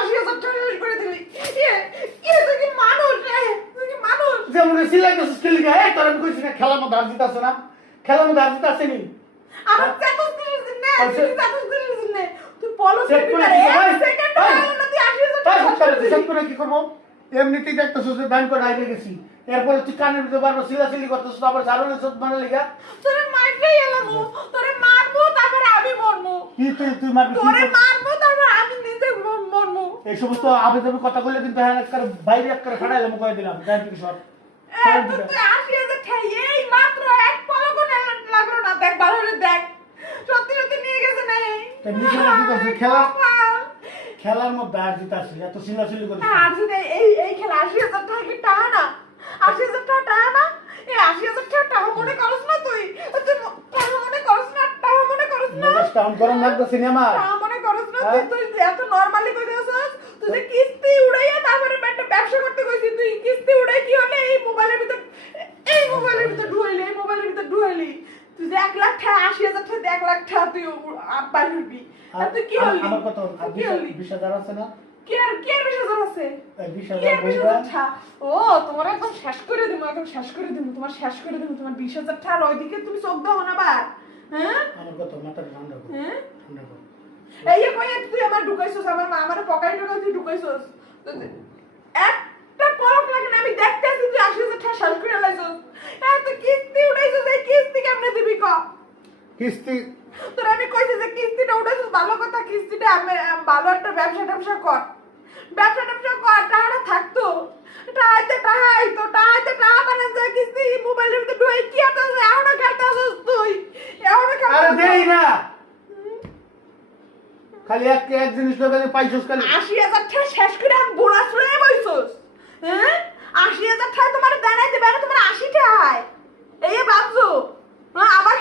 80,000 টাকা শেষ করে দিলি তুই কি মানুষ রে তুই কি মানুষ যেমন সিলাই তো স্কিল গে তোর আমি কইছি না খেলার মধ্যে হার জিতাছ না খেলার মধ্যে হার জিতাছ নি আমার চাকস দিছিস না তুই চাকস দিছিস না তুই পলো চেক করে সেকেন্ড হলো না তুই 80,000 টাকা চেক করে কি করব এমনিতেই দেখতেছস যে ব্যাংক করে আইরে গেছি এরপর তুই কানের ভিতরে বারবার সিলাসিলি করতেছস আবার জারুলে সব মানে লাগা তোরে মারতেই এলামু তোরে মারবো তারপরে আমি মরমু কি তুই মারবি তোরে মারবো তারপর আমি নিজে মরমু এই সমস্ত আবেদন কথা বললে কিন্তু হ্যাঁ একবার বাইরে একবার ফাটাইলাম কই দিলাম জান কি সব তুই 80,000 টাকা এই মাত্র এক পলকও লাগলো না দেখ ভালো করে দেখ সত্যি সত্যি নিয়ে গেছে না তাই নিজে কি করছিস খেলার মধ্যে আর জিতাছ এত সিলাসিলি করছিস আর যদি এই খেলা 80,000 টাকা কি টাকা না 80,000 টাকা না এই 80,000 টাকা মনে করছ না তুই টাকা মনে করছ না টাকা মনে করছ না মেজাজটা অন গরম লাগতো সিনেমা টাকা মনে করছ না তুই এত নরমালি কইছস তুই যে কিস্তি উড়াইয়া তারপরে একটা ব্যবসা করতে কইছিস তুই কিস্তি উড়াই কি হলে এই মোবাইলের ভিতর ঢুয়াইলি তুই যে 1 লাখ টাকা 80,000 টাকা 1 লাখ টাকা তুই আব্বা হবি আর তুই কি হলি আমার কত 20,000 আছে না কি আর 20,000 আছে 20,000 টাকা ও তোমার একদম শেষ করে দিমু তোমার 20,000 টাকা আর ওইদিকে তুমি চোখ দাও না বা হ্যাঁ আমার কত মাথা ঠান্ডা কর হ্যাঁ ঠান্ডা কর এই কই তুই আমার ঢুকাইছস আমার পকেটে তুই ঢুকাইছস একটা পরক লাগে না আমি দেখতেছি তুই 80,000 টাকা শেষ করে লাইছস এত কিস্তি উড়াইছস এই কিস্তি কেমনে দিবি ক কিস্তি তোর আমি কইছি যে কিস্তিটা উড়াইছস ভালো কথা কিস্তিটা আমি ভালো একটা ব্যবসা কর টাকাটা থাকতো টাকাতে টাকা বানান যায় কিস্তি মোবাইলের ভিতরে ঢুকাই কি এত এখনো খেলতেছস তুই আরে দেই না খালি এক জিনিস লাগালে পাইছস খালি 80,000 টাকা শেষ করে আমি বোনাস লয়ে বইছস হ্যাঁ 80,000 টাকা তোমার দেনাই দিবে না তোমার 80 টাকায় এই বাবজু হ্যাঁ আবার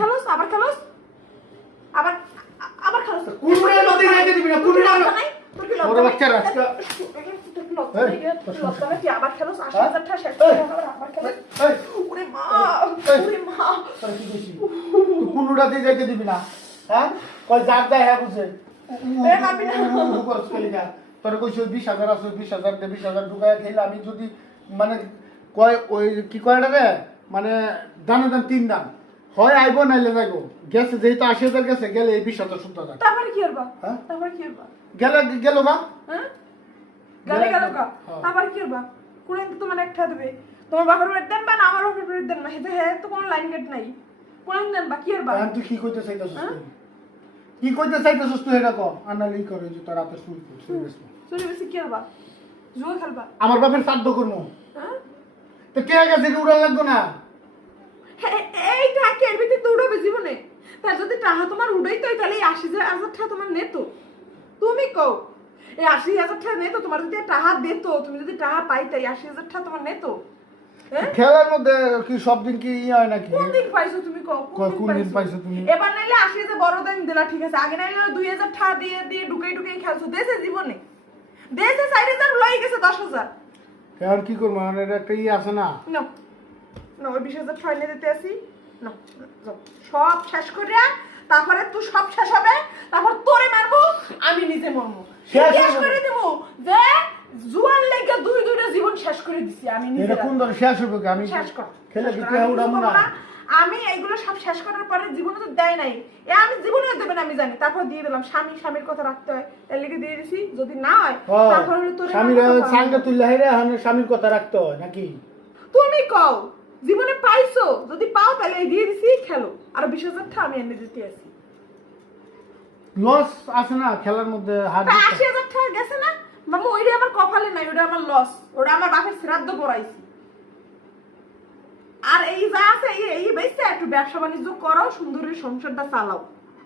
খেলোস কুড়ুড়ে নদী যাইতে দিবি না কুড়ুড়ে ওরে বাচ্চা রাস্তা আবার খেলোস 80,000 টাকা শেষ করে আবার খেলোস ওরে মা কি কইছি তুই কুড়ুড়া দিয়ে যাইতে দিবি না হ্যাঁ কই জাগ যায় হ্যাঁ বুঝে তোর কইছি 20,000 আছে 20,000 দে 20,000 ঢুকায় খেলে আমি যদি মানে কয় ওই কি কয়টা রে মানে দান 3 দাম হয় আইবো নাইলে যাইবো গেছে যেহেতু 80,000 গেছে গেলে এই 20,000 শুদ্ধ যায় তারপর কি করবা হ্যাঁ গেল গা হ্যাঁ গেল কা তারপর কি করবা কোন তোমার একটা দেবে তোমার বাবার বাড়ি দেন বা আমার বাবার বাড়ি দেন না হেতে তো কোনো লাইন গেট নাই কোন দেন বা কি করবা তুই কি কইতে চাইতাছস কি কইতে চাইতাছস তুই এটা কর আনালি করে যে তোর রাতে শুই চলে বেশি কি করবা জুয়া খেলবা আমার বাপের শ্রাদ্ধ করবো হ্যাঁ তো কে গেছে উড়া লাগতো না এই টাকা এর ভিতরে তো উড়াবে জীবনে তার যদি টাকা তোমার উড়াইতো তাহলে এই 80,000 টাকা তোমার নেতো তুমি কও এই 80,000 টাকা নেতো তোমার যদি টাকা দিত তুমি যদি টাকা পাইতে 80,000 টাকা তোমার নেতো খেলার মধ্যে কি সব দিন কি হয় নাকি কোন দিন পাইছো তুমি কও কোন দিন পাইছো তুমি এবার নাইলে 80,000 বড় দিন দিলা ঠিক আছে আগে নাইলে 2,000 টাকা দিয়ে ঢুকাই খেলছো দেশে জীবনে দেশে 4,000 লই গেছে 10,000 আর কি করব মানে একটা আছে না না ওই 20,000 টাকা নিয়ে দিতে আসি না সব শেষ করিয়া তারপরে তুই সব শেষ হবে তারপর তোরে মারবো আমি নিজে মরবো শেষ করে দেবো যে জুয়ান লেগে দুইটা জীবন শেষ করে দিছি আমি নিজে এটা কোন ধরে শেষ হবে আমি শেষ কর খেলে দিতে উড়ামু না আমি এইগুলো সব শেষ করার পরে জীবনে তো দেয় নাই আমি জীবনেও দেবে না আমি জানি তারপর দিয়ে দিলাম স্বামীর কথা রাখতে হয় এর লেগে দিয়ে দিছি যদি না হয় তারপর হলো তোর স্বামীর সঙ্গে তুই লাইরে এখন স্বামীর কথা রাখতে হয় নাকি তুমি কও জীবনে পাইছো যদি পাও তাহলে এই দিয়ে দিছি খেলো আর 20,000 টাকা আমি এনে দিতে আসি লস আছে না খেলার মধ্যে হার 80,000 টাকা গেছে না মামু ওইটা আমার কপালে নাই ওটা আমার লস ওটা আমার বাপের শ্রাদ্ধ পড়াইছি আর এই যা আছে এই বেশি একটু ব্যবসা বাণিজ্য করো সুন্দরের সংসারটা চালাও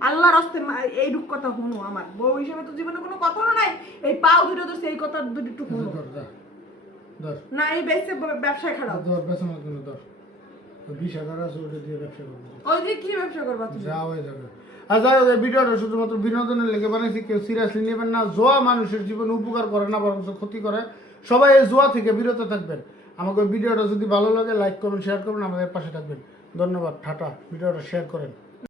আল্লাহর রাস্তে এই রূপ কথা শুনো আমার বউ হিসেবে তো জীবনে কোনো কথা নাই এই পাও দুটো তো সেই কথা দুটো একটু শুনো না এই বেশি ব্যবসায় খারাপ বেতনের জন্য 20,000 আছে ওটা দিয়ে ব্যবসা করবো ওই দিয়ে কি ব্যবসা করবা তুমি যা হয়ে যাবে আর যাই হোক এই ভিডিওটা শুধুমাত্র বিনোদনের লেগে বানাইছি কেউ সিরিয়াসলি নেবেন না জোয়া মানুষের জীবনে উপকার করে না বরং ক্ষতি করে সবাই এই জোয়া থেকে বিরত থাকবেন আমাকে ভিডিওটা যদি ভালো লাগে লাইক করুন শেয়ার করুন আমাদের পাশে থাকবেন ধন্যবাদ টাটা ভিডিওটা শেয়ার করেন